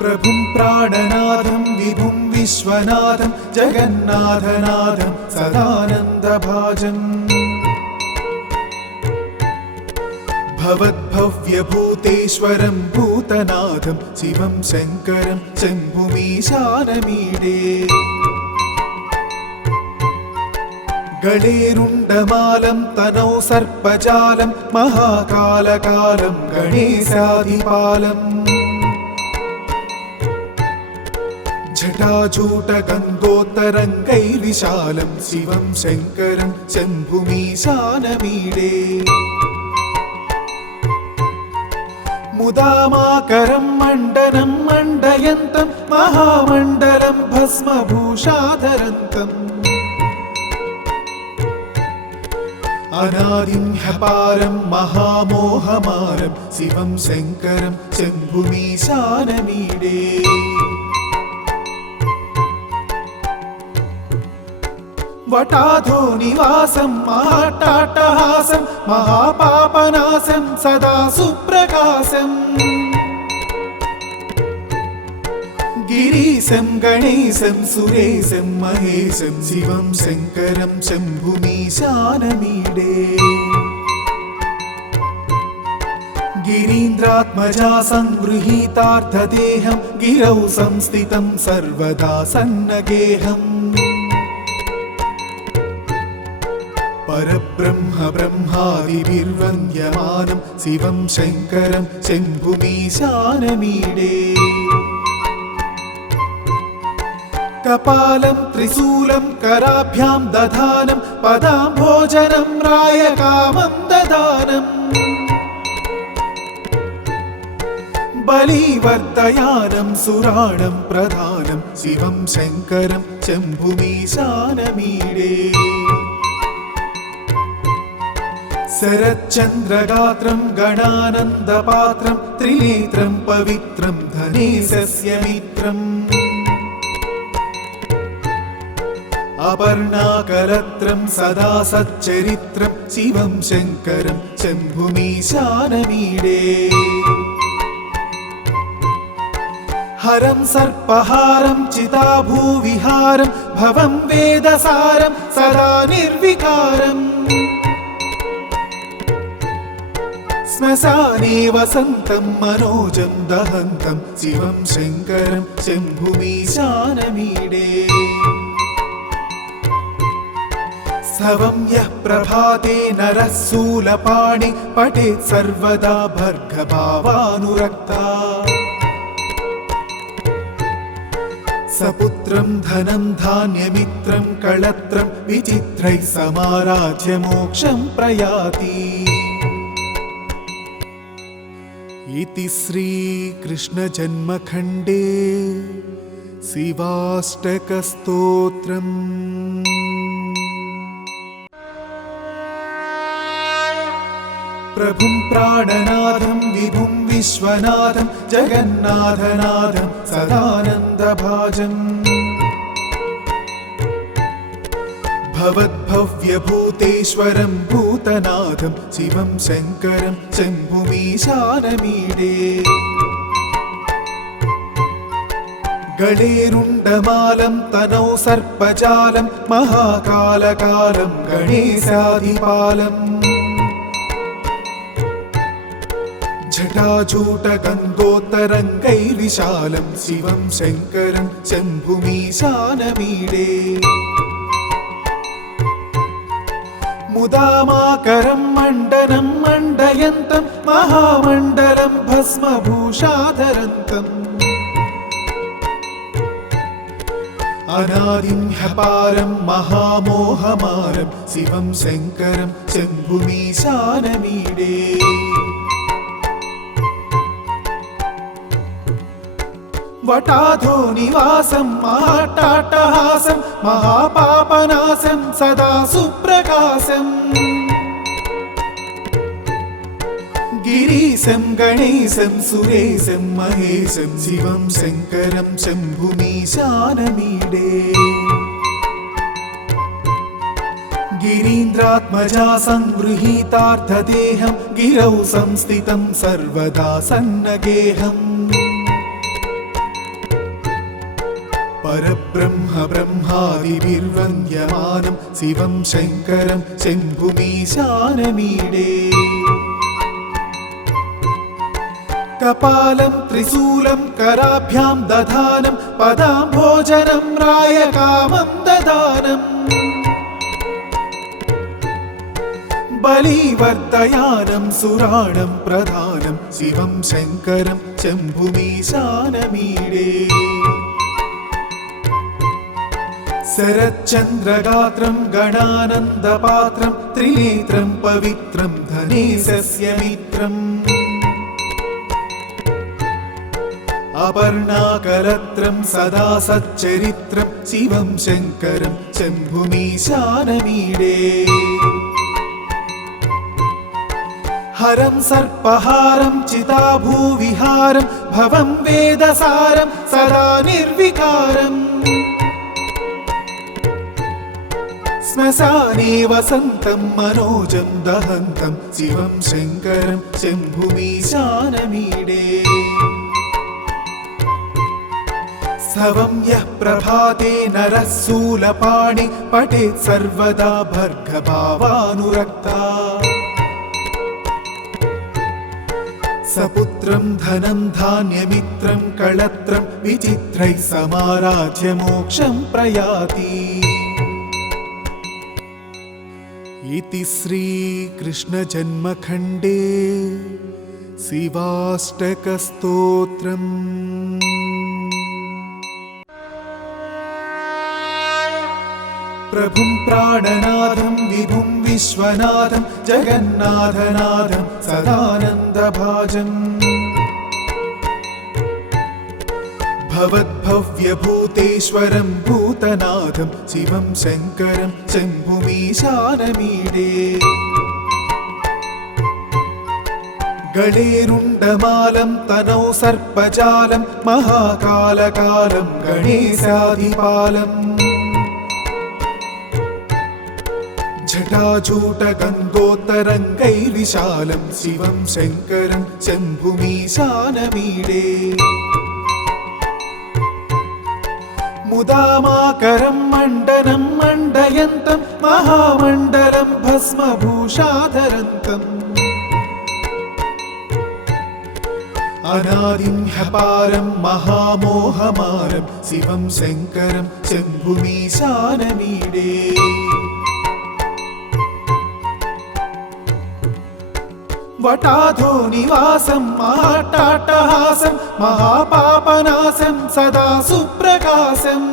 प्रभुं प्राणनाथं विभुं विश्वनाथं जगन्नाथनाथं सदानन्दभाजम् भवद्भव्यभूतेश्वरं भूतनाथं शिवं शङ्करं शम्भुमीशानमीडे गणेरुण्डमालं तनौ सर्पजालं महाकालकालं गणेशाधिपालम् जटाजूटगङ्गोत्तरङ्गैर्विशालं शिवं शङ्करं शम्भुमीशानमीडे मुदामाकरं मण्डनं मण्डयन्तं महामण्डलं भस्मभूषाधरन्तम् अनादिं ह्यपारं महामोहमारं शिवं शङ्करं शम्भुमीशानमीडे वटाधो निवासं महाट्टाट्टहासं महापापनाशं सदा सुप्रकाशम् गिरीशं गणेशं सुरेशं महेशं शिवं शङ्करं शम्भुमीशानमीडे गिरीन्द्रात्मजा संगृहीतार्थदेहं गिरौ संस्थितं सर्वदा सन्नगेहम् परब्रह्म ब्रह्मादिभिर्वन्द्यमानं शिवं शङ्करं शम्भुमीशानमीडे कपालं त्रिशूलं कराभ्यां दधानं पदाम्भोजनं रायकामं ददानम् बलिवर्धयानं सुराणं प्रधानं शिवं शङ्करं शम्भुमीशानमीडे शरच्चन्द्रगात्रं गणानन्दपात्रं त्रिनेत्रं पवित्रं धनेशस्य मित्रम् अपर्णाकलत्रं सदा सच्चरित्रं शिवं शङ्करं शम्भुमीशानमीडे हरं सर्पहारं चिताभूविहारं भवं वेदसारं सदा निर्विकारम् श्मशाने वसन्तं मनोजं दहन्तं शिवं शङ्करं शम्भुमीशानमीडे स्तवं यः प्रभाते नरः शूलपाणि पठेत् सर्वदा भर्गभावानुरक्ता सपुत्रं धनं धान्यमित्रं कळत्रं विचित्रैः समाराध्य मोक्षं प्रयाति। इति श्रीकृष्णजन्मखण्डे शिवाष्टकस्तोत्रम्। प्रभुं प्राणनाथं विभुं विश्वनाथं जगन्नाथनाथं सदानन्दभाजम् भवद्भव्यभूतेश्वरं भूतनाथं शिवं शङ्करं शम्भुमीशानमीडे गणेरुण्डमालं तनौ सर्पजालं महाकालकालं गणेशाधिपालम् जटाजूटगङ्गोत्तरङ्गैर्विशालं शिवं शङ्करं शम्भुमीशानमीडे मुदामाकरं मण्डनं मण्डयन्तं महामण्डलं भस्मभूषाधरन्तम् अनादिं ह्यपारं महामोहमारं शिवं शङ्करं शम्भुमीशानमीडे वटाधो निवासं महाट्टाट्टहासं महापापनाशं सदा सुप्रकाशम् गिरीशं गणेशं सुरेशं महेशं शिवं शङ्करं शम्भुमीशानमीडे गिरीन्द्रात्मजा संगृहीतार्थदेहं गिरौ संस्थितं सर्वदा सन्नगेहम् परब्रह्म ब्रह्मादिभिर्वन्द्यमानं शिवं शङ्करं शम्भुमीशानमीडे कपालं त्रिशूलं कराभ्यां दधानं पदाम्भोजनं रायकामं ददानम् बलिवर्धयानं सुराणं प्रधानं शिवं शङ्करं शम्भुमीशानमीडे शरच्चन्द्रगात्रं गणानन्दपात्रं त्रिनेत्रं पवित्रं धनेशस्य मित्रम् अपर्णाकलत्रं सदा सच्चरित्रं शिवं शङ्करं शम्भुमीशानमीडे हरं सर्पहारं चिताभूविहारं भवं वेदसारं सदा निर्विकारम् श्मशाने वसन्तं मनोजं दहन्तं शिवं शङ्करं शम्भुमीशानमीडे स्तवं यः प्रभाते नरः शूलपाणि पठेत् सर्वदा भर्गभावानुरक्ता सपुत्रं धनं धान्यमित्रं कळत्रं विचित्रैः समाराध्य मोक्षं प्रयाति इति श्रीकृष्णजन्मखण्डे शिवाष्टकस्तोत्रम् प्रभुं प्राणनाथं विभुं विश्वनाथं जगन्नाथनाथं सदानन्दभाजम् भवद्भव्यभूतेश्वरं भूतनाथं शिवं शङ्करं शम्भुमीशानमीडे गणेरुण्डमालं तनौ सर्पजालं महाकालकालं गणेशाधिपालम् जटाजूटगङ्गोत्तरङ्गैर्विशालं शिवं शङ्करं शम्भुमीशानमीडे मुदामाकरं मण्डनं मण्डयन्तं महामण्डलं भस्मभूषाधरन्तम् अनादिं ह्यपारं महामोहमारं शिवं शङ्करं शम्भुमीशानमीडे वटाधो निवासं महाट्टाट्टहासं महापापनाशं सदा सुप्रकाशम्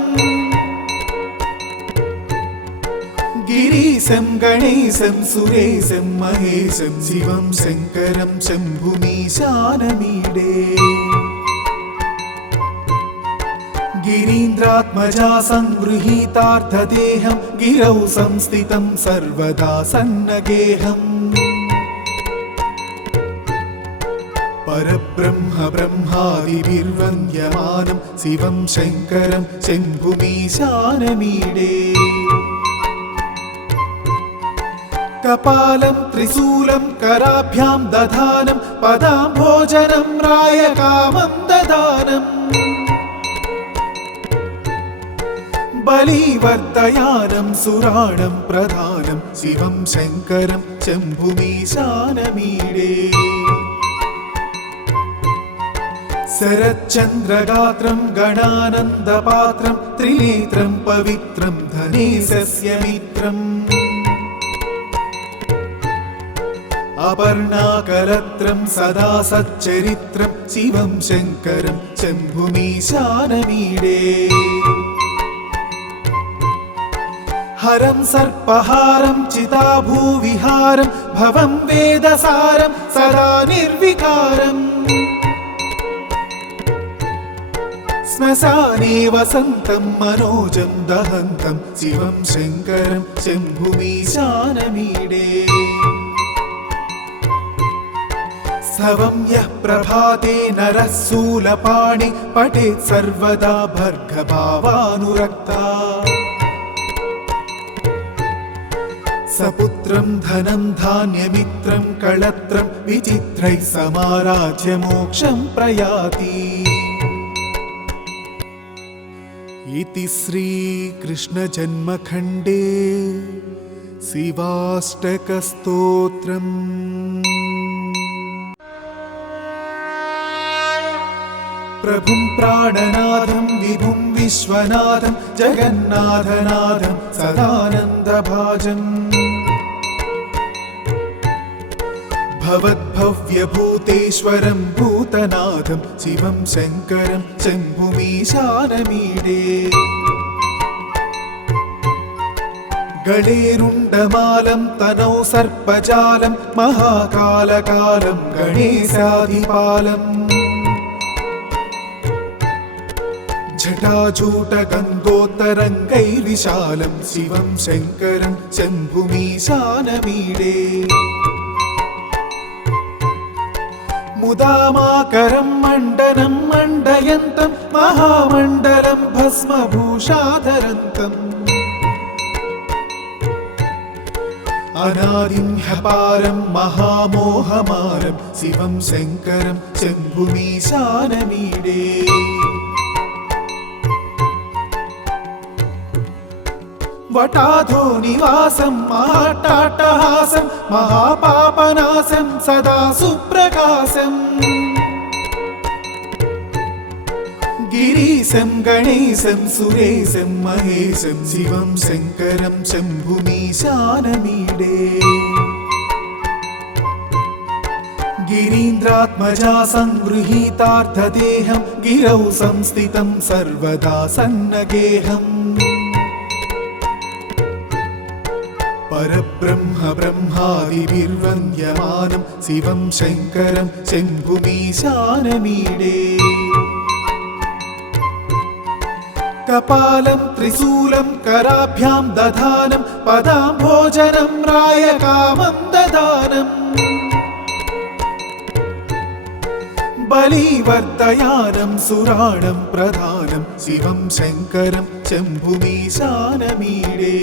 गिरीशं गणेशं सुरेशं महेशं शिवं शङ्करं शम्भुमीशानमीडे गिरीन्द्रात्मजा संगृहीतार्थदेहं गिरौ संस्थितं सर्वदा सन्नगेहम् परब्रह्म ब्रह्मादिभिर्वन्द्यमानं शिवं शङ्करं शम्भुमीशानमीडे कपालं त्रिशूलं कराभ्यां दधानं पदाम्भोजनं रायकामं ददानम् बलिवर्धयानं सुराणं प्रधानं शिवं शङ्करं शम्भुमीशानमीडे शरच्चन्द्रगात्रं गणानन्दपात्रं त्रिनेत्रं पवित्रं धनेशस्य मित्रम् अपर्णाकलत्रं सदा सच्चरित्रं शिवं शङ्करं शम्भुमीशानमीडे हरं सर्पहारं चिताभूविहारं भवं वेदसारं सदा निर्विकारम् श्मशाने वसन्तं मनोजं दहन्तं शिवं शङ्करं शम्भुमीशानमीडे स्तवं यः प्रभाते नरः शूलपाणि पठेत् सर्वदा भर्गभावानुरक्ता सपुत्रं धनं धान्यमित्रं कळत्रं विचित्रैः समाराध्य मोक्षं प्रयाति इति श्रीकृष्णजन्मखण्डे शिवाष्टकस्तोत्रम्। प्रभुं प्राणनाथं विभुं विश्वनाथं जगन्नाथनाथं सदानन्दभाजम् भवद्भव्यभूतेश्वरं भूतनाथं शिवं शङ्करं शम्भुमीशानमीडे गणेरुण्डमालं तनौ सर्पजालं महाकालकालं गणेशाधिपालम् जटाजूटगङ्गोत्तरङ्गैर्विशालं शिवं शङ्करं शम्भुमीशानमीडे मुदामाकरं मण्डनं मण्डयन्तं महामण्डलं भस्मभूषाधरन्तम् अनादिं ह्यपारं महामोहमारं शिवं शङ्करं शम्भुमीशानमीडे वटाधो निवासं महाट्टाट्टहासं महापापनाशं सदा सुप्रकाशं गिरीशं गणेशं सुरेशं महेशं शिवं शङ्करं शम्भुमीशानमीडे गिरीन्द्रात्मजा संगृहीतार्थदेहं गिरौ संस्थितं सर्वदा सन्नगेहम् परब्रह्म ब्रह्मादिभिर्वन्द्यमानं शिवं शङ्करं शम्भुमीशानमीडे कपालं त्रिशूलं कराभ्यां दधानं पदाम्भोजनं रायकामं ददानम् बलिवर्धयानं सुराणं प्रधानं शिवं शङ्करं शम्भुमीशानमीडे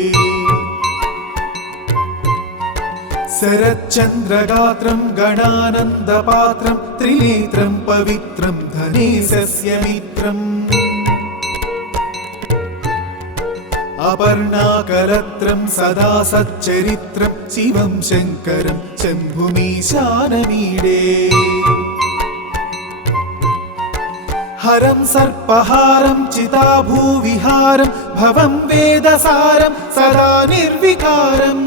शरच्चन्द्रगात्रं गणानन्दपात्रं त्रिनेत्रं पवित्रं धनेशस्य मित्रम् अपर्णाकलत्रं सदा सच्चरित्रं शिवं शङ्करं शम्भुमीशानमीडे हरं सर्पहारं चिताभूविहारं भवं वेदसारं सदा निर्विकारम्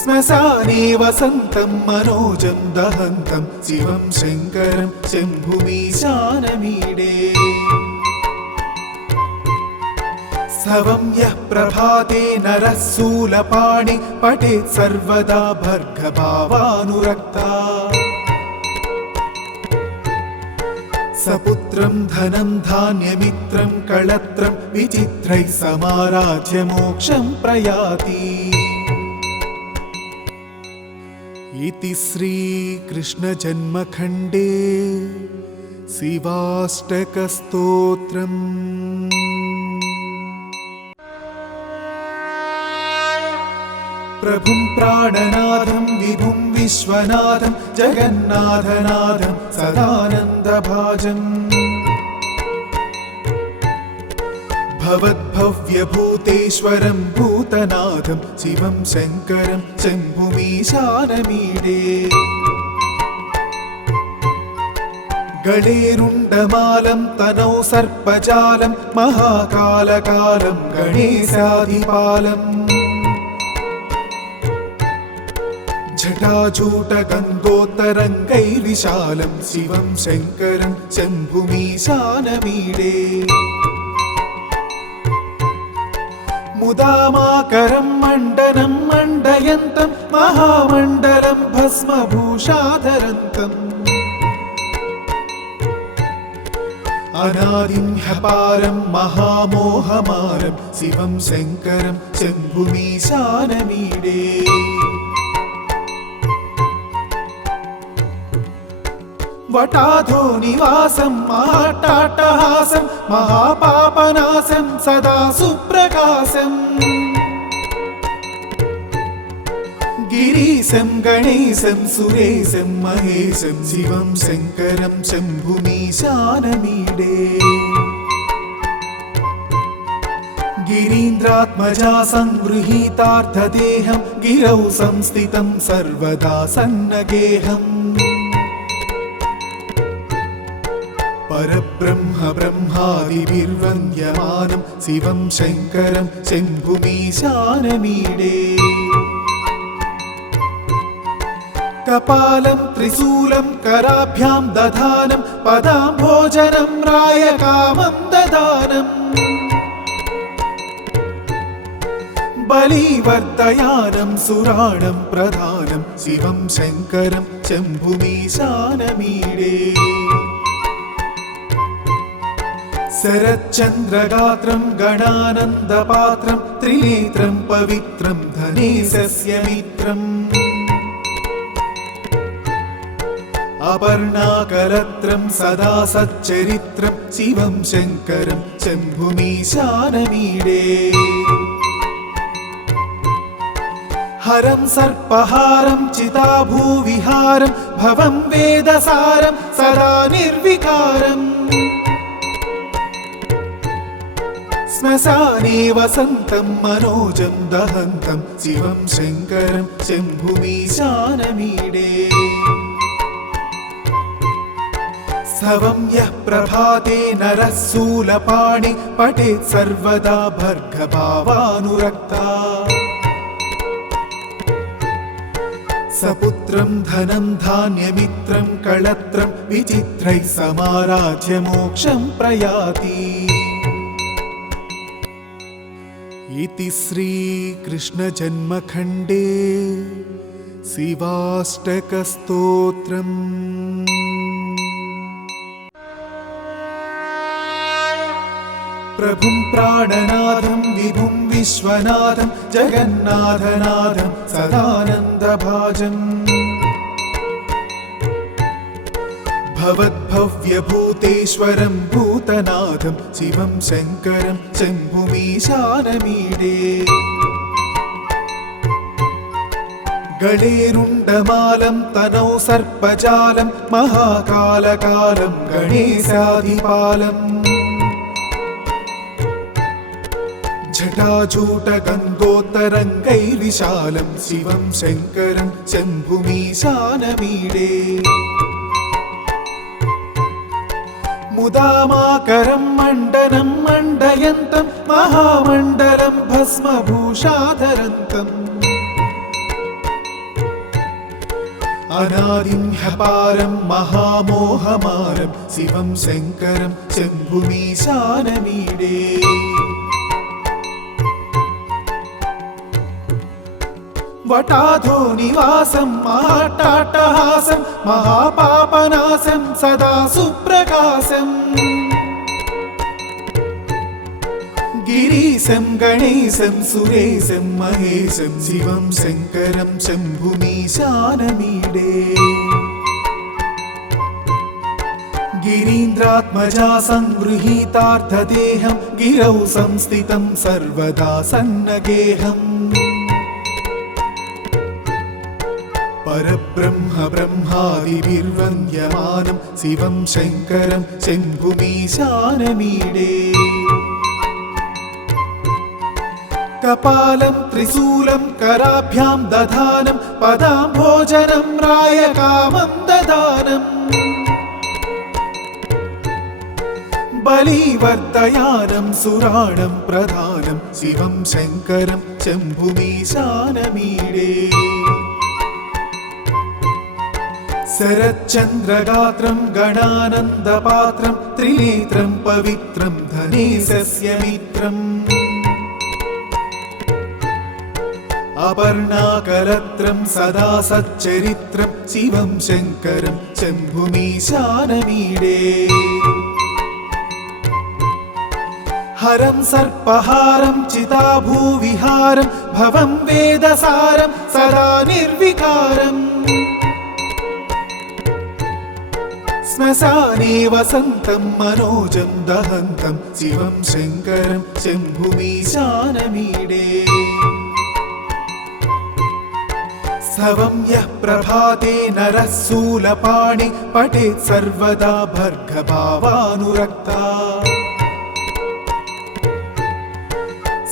श्मशाने वसन्तं मनोजं दहन्तं शिवं शङ्करं शम्भुमीशानमीडे स्तवं यः प्रभाते नरः शूलपाणि पठेत् सर्वदा भर्गभावानुरक्ता सपुत्रं धनं धान्यमित्रं कळत्रं विचित्रैः समाराध्य मोक्षं प्रयाति। इति श्रीकृष्णजन्मखण्डे शिवाष्टकस्तोत्रम्। प्रभुं प्राणनाथं विभुं विश्वनाथं जगन्नाथनाथं सदानन्दभाजम् भवद्भव्यभूतेश्वरं भूतनाथं शिवं शङ्करं शम्भुमीशानमीडे गणेरुण्डमालं तनौ सर्पजालं महाकालकालं गणेशाधिपालम् जटाजूटगङ्गोत्तरङ्गैर्विशालं शिवं शङ्करं शम्भुमीशानमीडे मुदामाकरं मण्डनं मण्डयन्तं महामण्डलं भस्मभूषाधरन्तम् अनादिं ह्यपारं महामोहमारं शिवं शङ्करं शम्भुमीशानमीडे वटाधो निवासं महाट्टाट्टहासं महापापनाशं सदा सुप्रकाशम् गिरीशं गणेशं सुरेशं महेशं शिवं शङ्करं शम्भुमीशानमीडे गिरीन्द्रात्मजा संगृहीतार्थदेहं गिरौ संस्थितं सर्वदा सन्नगेहम् परब्रह्म ब्रह्मादिभिर्वन्द्यमानं शिवं शङ्करं शम्भुमीशानमीडे कपालं त्रिशूलं कराभ्यां दधानं पदाम्भोजनं रायकामं ददानम् बलिवर्धयानं सुराणं प्रधानं शिवं शङ्करं शम्भुमीशानमीडे शरच्चन्द्रगात्रं गणानन्दपात्रं त्रिनेत्रं पवित्रं धनेशस्य मित्रम् अपर्णाकलत्रं सदा सच्चरित्रं शिवं शङ्करं शम्भुमीशानमीडे हरं सर्पहारं चिताभूविहारं भवं वेदसारं सदा निर्विकारम् श्मशाने वसन्तं मनोजं दहन्तं शिवं शङ्करं शम्भुमीशानमीडे स्तवं यः प्रभाते नरः शूलपाणि पठेत् सर्वदा भर्गभावानुरक्ता सपुत्रं धनं धान्यमित्रं कळत्रं विचित्रैः समाराध्य मोक्षं प्रयाति इति श्रीकृष्णजन्मखण्डे शिवाष्टकस्तोत्रम्। प्रभुं प्राणनाथं विभुं विश्वनाथं जगन्नाथनाथं सदानन्दभाजम् भवद्भव्यभूतेश्वरं भूतनाथं शिवं शङ्करं शम्भुमीशानमीडे गणेरुण्डमालं तनौ सर्पजालं महाकालकालं गणेशाधिपालम् जटाजूटगन्धोत्तरङ्गैर्विशालं शिवं शङ्करं शम्भुमीशानमीडे मुदामाकरं मण्डनं मण्डयन्तं महामण्डलं भस्मभूषाधरन्तम् अनादिं ह्यपारं महामोहमारं शिवं शङ्करं शम्भुमीशानमीडे वटाधो निवासं महाट्टाट्टहासं महापापनाशं सदा सुप्रकाशम् गिरीशं गणेशं सुरेशं महेशं शिवं शङ्करं शम्भुमीशानमीडे गिरीन्द्रात्मजा संगृहीतार्थदेहं गिरौ संस्थितं सर्वदा सन्नगेहम् परब्रह्म ब्रह्मादिभिर्वन्द्यमानं शिवं शङ्करं शम्भुमीशानमीडे कपालं त्रिशूलं कराभ्यां दधानं पदाम्भोजनं रायकामं ददानम् बलिवर्धयानं सुराणं प्रधानं शिवं शङ्करं शम्भुमीशानमीडे शरच्चन्द्रगात्रं गणानन्दपात्रं त्रिनेत्रं पवित्रं धनेशस्य मित्रम् अपर्णाकलत्रं सदा सच्चरित्रं शिवं शङ्करं शम्भुमीशानमीडे हरं सर्पहारं चिताभूविहारं भवं वेदसारं सदा निर्विकारम् श्मशाने वसन्तं मनोजं दहन्तं शिवं शङ्करं शम्भुमीशानमीडे स्तवं यः प्रभाते नरः शूलपाणि पठेत् सर्वदा भर्गभावानुरक्ता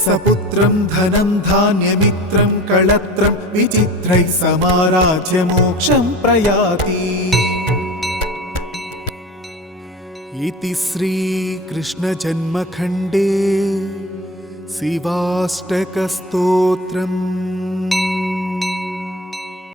सपुत्रं धनं धान्यमित्रं कळत्रं विचित्रैः समाराज्य मोक्षं प्रयाति। इति श्रीकृष्णजन्मखण्डे शिवाष्टकस्तोत्रम्।